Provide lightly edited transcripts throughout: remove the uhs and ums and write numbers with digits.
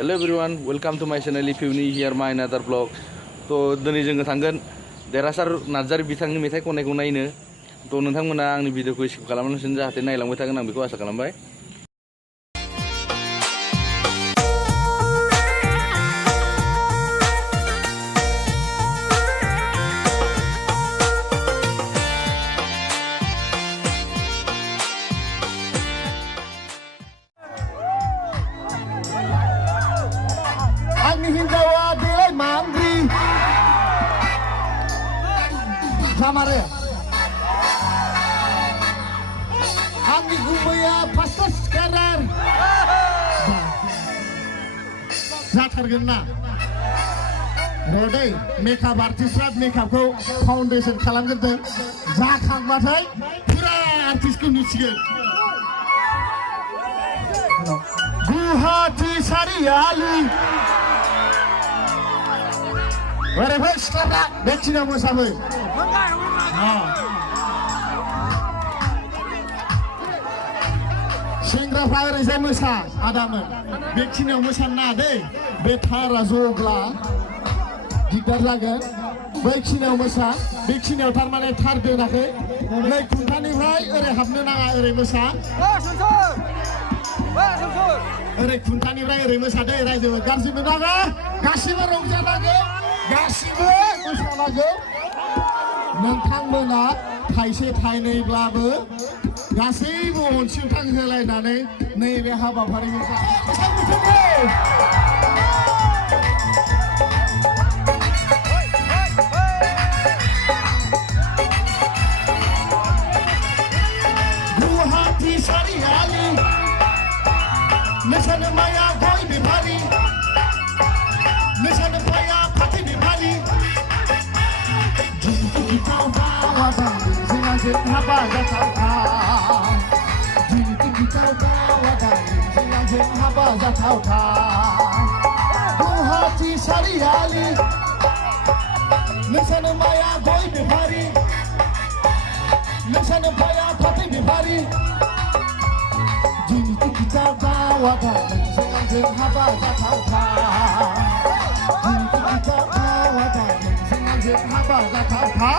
Hello everyone, welcome to my channel. If you new here my another vlog. तो दिनै जोङो थांगोन देरहासार नार्जारी बिथांनि मेथाइ खननायखौ नायनो। तो नोंथांमोना आंनि भिडिअखौ स्किप खालामालासिनो जाहाथे नायलांबाय थागोन आं बेखौ आसा खालामबाय। Samare, Anggi Gumaya pastas sekarang. Zatargena. Rodai, makeup artist makeupku foundation kalangan tu. Zakang batai, pura artisku nusikan. Guhati Sariali. Wherever sekarang, becina musamu. Sengra fire saya musa, ada men. Bekcina musa nade, betara zogla, diktar lagi. Bekcina musa, bekcina termane thar de nake. Lek kuntani fry, ere hamne naga ere musa. Ere kuntani fry ere musa de ere jo. Garsi menaga, garsi merongja lagi, garsi musa lagi. नोंथांमोना थाइसे थाइनैब्लाबो गासैबो अनसुंथाइ होलायनानै नैबे हाबाफारिखौ गुवाहाटी सारियालि नोंसानो माया गय बेफारि नोंसानो फाया फाथै बेफारि Haba zatauta, jini tauta wadani, jinazin haba zatauta. Guwahati Sariali, nisana maya goi bihari, nisana maya pati bihari. Jini tauta wadani, jinazin haba zatauta. Jini tauta wadani, jinazin haba zatauta.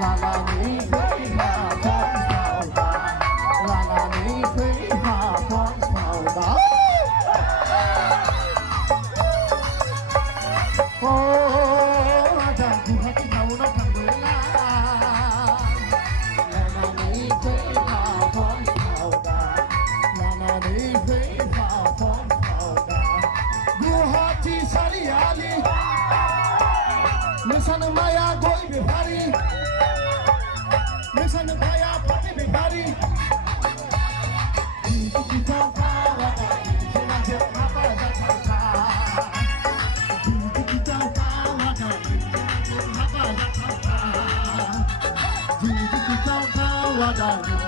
La la जागोन